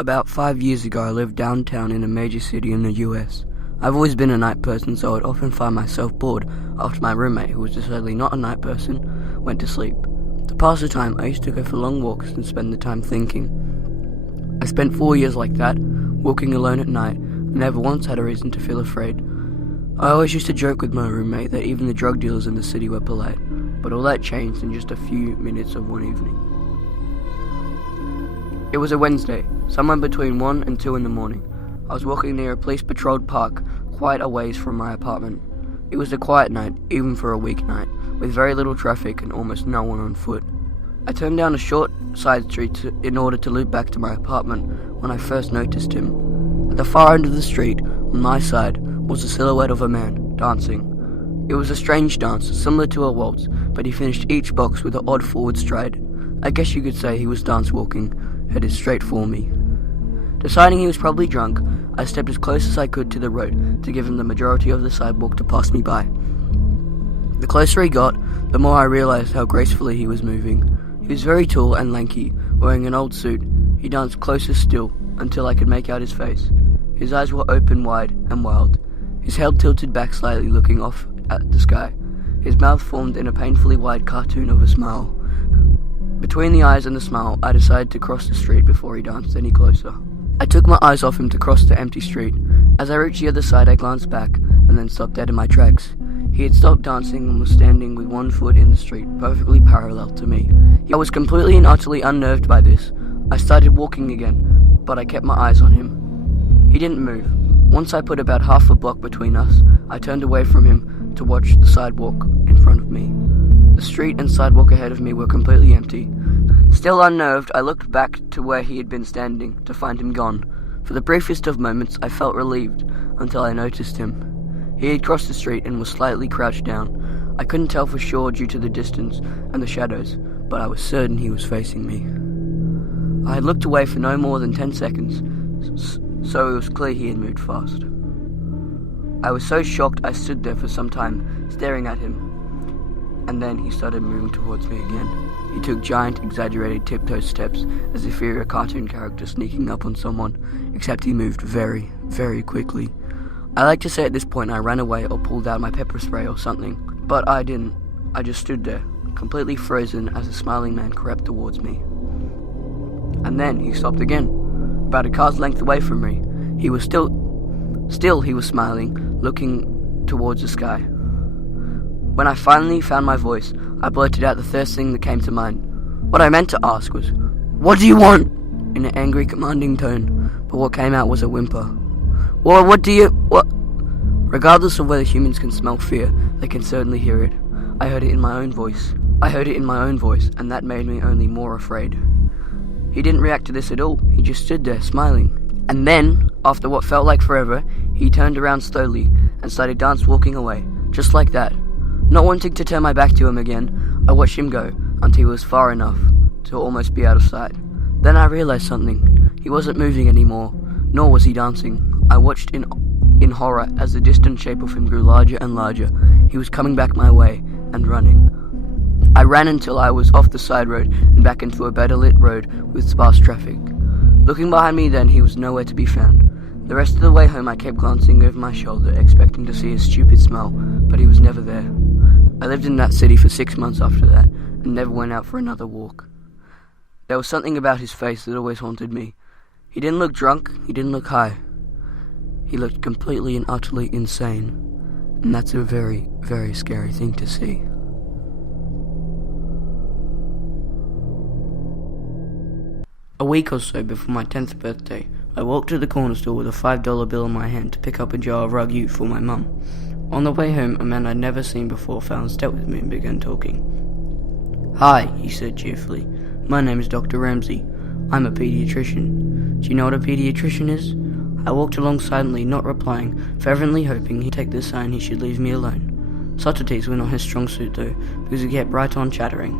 About 5 years ago, I lived downtown in a major city in the US. I've always been a night person, so I'd often find myself bored after my roommate, who was decidedly not a night person, went to sleep. To pass the time, I used to go for long walks and spend the time thinking. I spent 4 years like that, walking alone at night, and never once had a reason to feel afraid. I always used to joke with my roommate that even the drug dealers in the city were polite, but all that changed in just a few minutes of one evening. It was a Wednesday, somewhere between 1 and 2 in the morning. I was walking near a police-patrolled park, quite a ways from my apartment. It was a quiet night, even for a weeknight, with very little traffic and almost no one on foot. I turned down a short side street in order to loop back to my apartment when I first noticed him. At the far end of the street, on my side, was the silhouette of a man, dancing. It was a strange dance, similar to a waltz, but he finished each box with an odd forward stride. I guess you could say he was dance-walking, headed straight for me. Deciding he was probably drunk, I stepped as close as I could to the road to give him the majority of the sidewalk to pass me by. The closer he got, the more I realized how gracefully he was moving. He was very tall and lanky, wearing an old suit. He danced closer still, until I could make out his face. His eyes were open wide and wild, his head tilted back slightly, looking off at the sky. His mouth formed in a painfully wide cartoon of a smile. Between the eyes and the smile, I decided to cross the street before he danced any closer. I took my eyes off him to cross the empty street. As I reached the other side, I glanced back, and then stopped dead in my tracks. He had stopped dancing and was standing with one foot in the street, perfectly parallel to me. I was completely and utterly unnerved by this. I started walking again, but I kept my eyes on him. He didn't move. Once I put about half a block between us, I turned away from him to watch the sidewalk in front of me. The street and sidewalk ahead of me were completely empty. Still unnerved, I looked back to where he had been standing, to find him gone. For the briefest of moments, I felt relieved, until I noticed him. He had crossed the street and was slightly crouched down. I couldn't tell for sure due to the distance and the shadows, but I was certain he was facing me. I had looked away for no more than 10 seconds, so it was clear he had moved fast. I was so shocked I stood there for some time, staring at him, and then he started moving towards me again. He took giant, exaggerated tiptoe steps, as if he were a cartoon character sneaking up on someone, except he moved very, very quickly. I like to say at this point I ran away or pulled out my pepper spray or something, but I didn't. I just stood there, completely frozen as a smiling man crept towards me. And then he stopped again, about a car's length away from me. He was still he was smiling, looking towards the sky. When I finally found my voice, I blurted out the first thing that came to mind. What I meant to ask was, "What do you want?" in an angry, commanding tone, but what came out was a whimper. "Well, what? Regardless of whether humans can smell fear, they can certainly hear it. I heard it in my own voice, and that made me only more afraid. He didn't react to this at all. He just stood there, smiling. And then, after what felt like forever, he turned around slowly and started dance-walking away, just like that. Not wanting to turn my back to him again, I watched him go until he was far enough to almost be out of sight. Then I realized something. He wasn't moving anymore, nor was he dancing. I watched in horror as the distant shape of him grew larger and larger. He was coming back my way and running. I ran until I was off the side road and back into a better lit road with sparse traffic. Looking behind me then, he was nowhere to be found. The rest of the way home I kept glancing over my shoulder, expecting to see his stupid smile, but he was never there. I lived in that city for 6 months after that, and never went out for another walk. There was something about his face that always haunted me. He didn't look drunk, he didn't look high. He looked completely and utterly insane, and that's a very, very scary thing to see. A week or so before my 10th birthday, I walked to the corner store with a $5 bill in my hand to pick up a jar of ragu for my mum. On the way home, a man I'd never seen before fell in step with me and began talking. "Hi," he said cheerfully. "My name is Dr. Ramsey. I'm a pediatrician. Do you know what a pediatrician is?" I walked along silently, not replying, fervently hoping he'd take the sign he should leave me alone. Subtleties were not his strong suit though, because he kept right on chattering.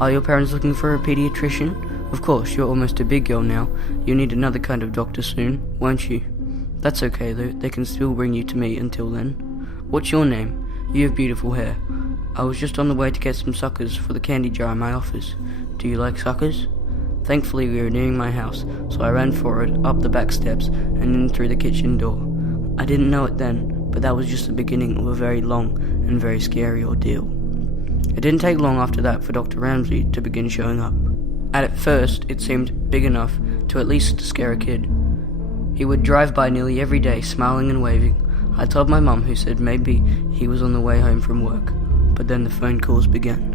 "Are your parents looking for a pediatrician? Of course, you're almost a big girl now. You'll need another kind of doctor soon, won't you? That's okay though, they can still bring you to me until then. What's your name? You have beautiful hair. I was just on the way to get some suckers for the candy jar in my office. Do you like suckers?" Thankfully, we were nearing my house, so I ran forward, up the back steps, and in through the kitchen door. I didn't know it then, but that was just the beginning of a very long and very scary ordeal. It didn't take long after that for Dr. Ramsey to begin showing up. At first, it seemed big enough to at least scare a kid. He would drive by nearly every day, smiling and waving. I told my mum, who said maybe he was on the way home from work, but then the phone calls began.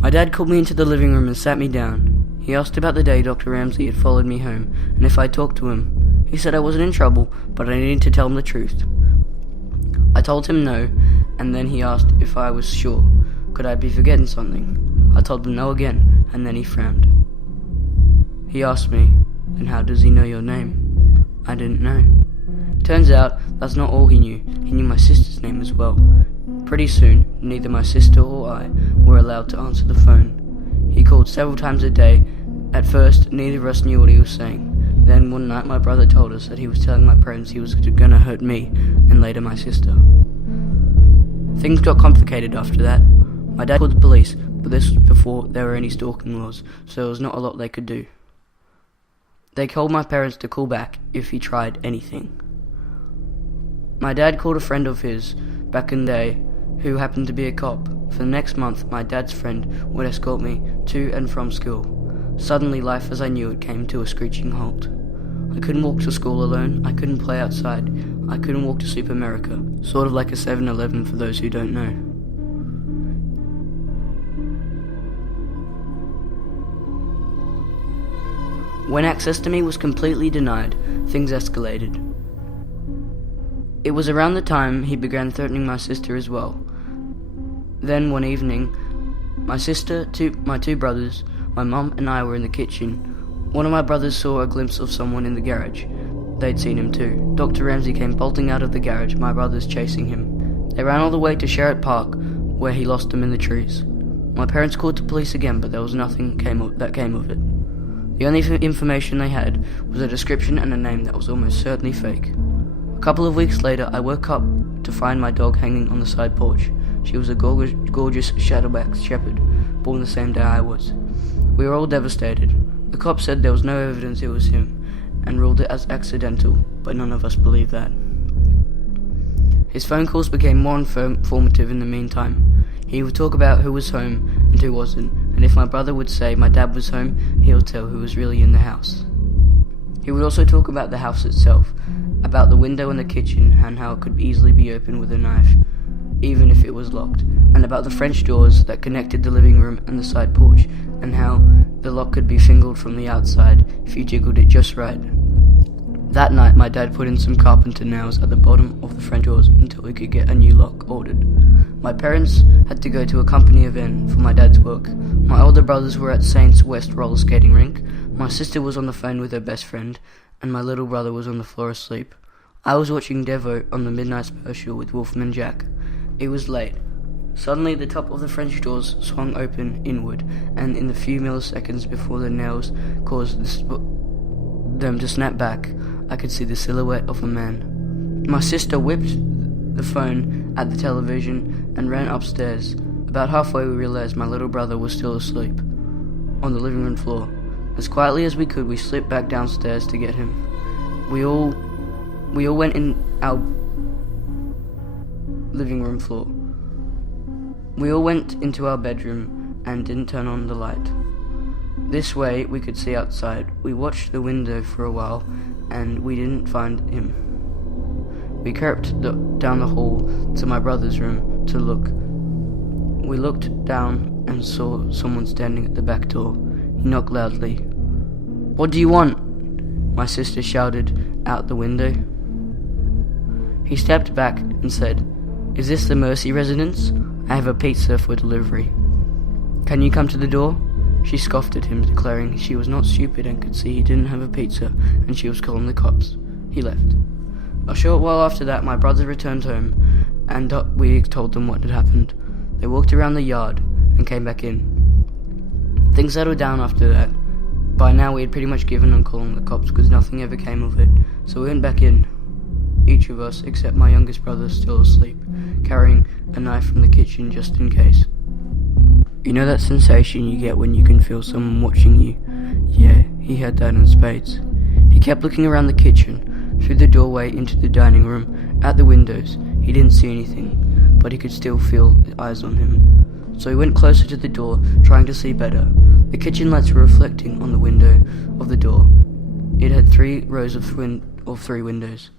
My dad called me into the living room and sat me down. He asked about the day Dr. Ramsey had followed me home, and if I'd talked to him. He said I wasn't in trouble, but I needed to tell him the truth. I told him no, and then he asked if I was sure. Could I be forgetting something? I told him no again, and then he frowned. He asked me, "Then how does he know your name?" I didn't know. Turns out, that's not all he knew. He knew my sister's name as well. Pretty soon, neither my sister or I were allowed to answer the phone. He called several times a day. At first, neither of us knew what he was saying. Then one night my brother told us that he was telling my parents he was gonna hurt me, and later my sister. Things got complicated after that. My dad called the police, but this was before there were any stalking laws, so there was not a lot they could do. They told my parents to call back if he tried anything. My dad called a friend of his back in the day who happened to be a cop. For the next month, my dad's friend would escort me to and from school. Suddenly, life as I knew it came to a screeching halt. I couldn't walk to school alone, I couldn't play outside, I couldn't walk to Super America, sort of like a 7-Eleven for those who don't know. When access to me was completely denied, things escalated. It was around the time he began threatening my sister as well. Then one evening, my sister, my two brothers, my mum and I were in the kitchen. One of my brothers saw a glimpse of someone in the garage. They'd seen him too. Dr. Ramsey came bolting out of the garage, my brothers chasing him. They ran all the way to Sherritt Park, where he lost them in the trees. My parents called the police again, but there was nothing that came of it. The only information they had was a description and a name that was almost certainly fake. A couple of weeks later, I woke up to find my dog hanging on the side porch. She was a gorgeous Shadowback Shepherd, born the same day I was. We were all devastated. The cop said there was no evidence it was him, and ruled it as accidental, but none of us believed that. His phone calls became more informative in the meantime. He would talk about who was home and who wasn't, and if my brother would say my dad was home, he would tell who was really in the house. He would also talk about the house itself, about the window in the kitchen and how it could easily be opened with a knife, even if it was locked, and about the French doors that connected the living room and the side porch, and how the lock could be fingered from the outside if you jiggled it just right. That night, my dad put in some carpenter nails at the bottom of the French doors until we could get a new lock ordered. My parents had to go to a company event for my dad's work. My older brothers were at Saints West roller skating rink. My sister was on the phone with her best friend, and my little brother was on the floor asleep. I was watching Devo on the midnight special with Wolfman Jack. It was late. Suddenly, the top of the French doors swung open inward, and in the few milliseconds before the nails caused them to snap back, I could see the silhouette of a man. My sister whipped the phone at the television and ran upstairs. About halfway, we realized my little brother was still asleep on the living room floor. As quietly as we could, we slipped back downstairs to get him. We all went in our living room floor. We all went into our bedroom and didn't turn on the light. This way we could see outside. We watched the window for a while and we didn't find him. We crept down the hall to my brother's room to look. We looked down and saw someone standing at the back door. He knocked loudly. "What do you want?" my sister shouted out the window. He stepped back and said, "Is this the Mercy residence? I have a pizza for delivery. Can you come to the door?" She scoffed at him, declaring she was not stupid and could see he didn't have a pizza and she was calling the cops. He left. A short while after that, my brother returned home and we told them what had happened. They walked around the yard and came back in. Things settled down after that. By now we had pretty much given on calling the cops because nothing ever came of it, so we went back in. Each of us, except my youngest brother, still asleep, carrying a knife from the kitchen just in case. You know that sensation you get when you can feel someone watching you? Yeah, he had that in spades. He kept looking around the kitchen, through the doorway into the dining room, at the windows. He didn't see anything, but he could still feel the eyes on him. So he went closer to the door, trying to see better. The kitchen lights were reflecting on the window of the door. It had 3 rows of 3 windows.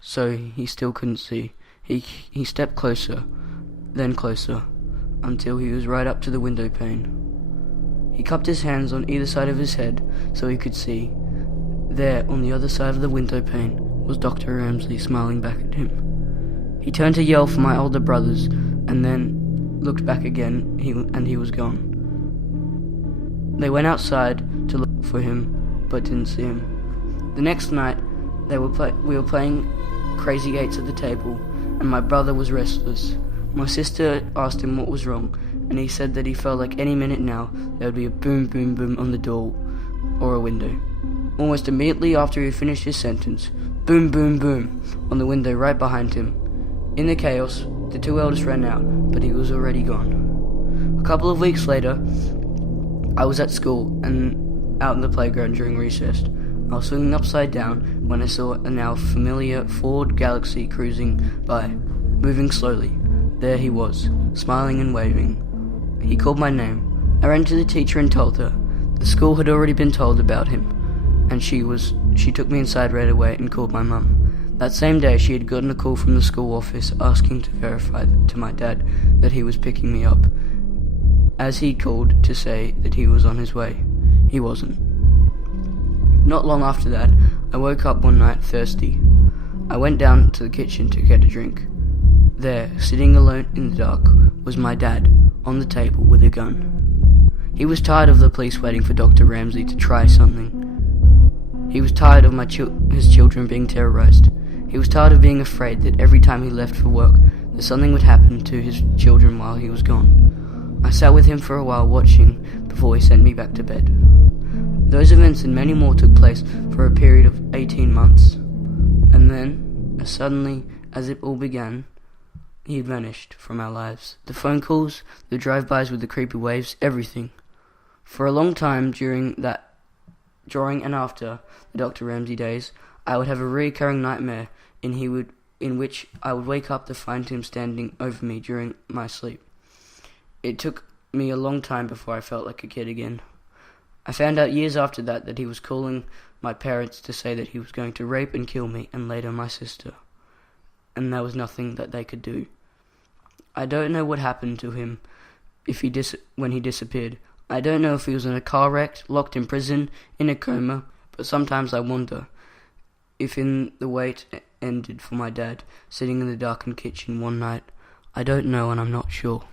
So he still couldn't see. He stepped closer, then closer, until he was right up to the window pane. He cupped his hands on either side of his head so he could see. There, on the other side of the window pane, was Dr. Ramsey smiling back at him. He turned to yell for my older brothers, and then looked back again, and he was gone. They went outside to look for him, but didn't see him. The next night, we were playing Crazy Eights at the table, and my brother was restless. My sister asked him what was wrong, and he said that he felt like any minute now there would be a boom, boom, boom on the door or a window. Almost immediately after he finished his sentence, boom, boom, boom on the window right behind him. In the chaos, the 2 eldest ran out, but he was already gone. A couple of weeks later, I was at school and out in the playground during recess. I was swinging upside down when I saw a now familiar Ford Galaxy cruising by, moving slowly. There he was, smiling and waving. He called my name. I ran to the teacher and told her. The school had already been told about him, and she took me inside right away and called my mum. That same day she had gotten a call from the school office asking to verify to my dad that he was picking me up, as he called to say that he was on his way. He wasn't. Not long after that, I woke up one night thirsty. I went down to the kitchen to get a drink. There, sitting alone in the dark, was my dad, on the table with a gun. He was tired of the police waiting for Dr. Ramsey to try something. He was tired of his children being terrorized. He was tired of being afraid that every time he left for work, that something would happen to his children while he was gone. I sat with him for a while watching before he sent me back to bed. Those events and many more took place for a period of 18 months. And then, as suddenly as it all began, he vanished from our lives. The phone calls, the drive-bys with the creepy waves, everything. For a long time during and after the Dr. Ramsey days, I would have a recurring nightmare in which I would wake up to find him standing over me during my sleep. It took me a long time before I felt like a kid again. I found out years after that he was calling my parents to say that he was going to rape and kill me and later my sister. And there was nothing that they could do. I don't know what happened to him when he disappeared. I don't know if he was in a car wreck, locked in prison, in a coma, but sometimes I wonder if in the wait ended for my dad, sitting in the darkened kitchen one night. I don't know and I'm not sure.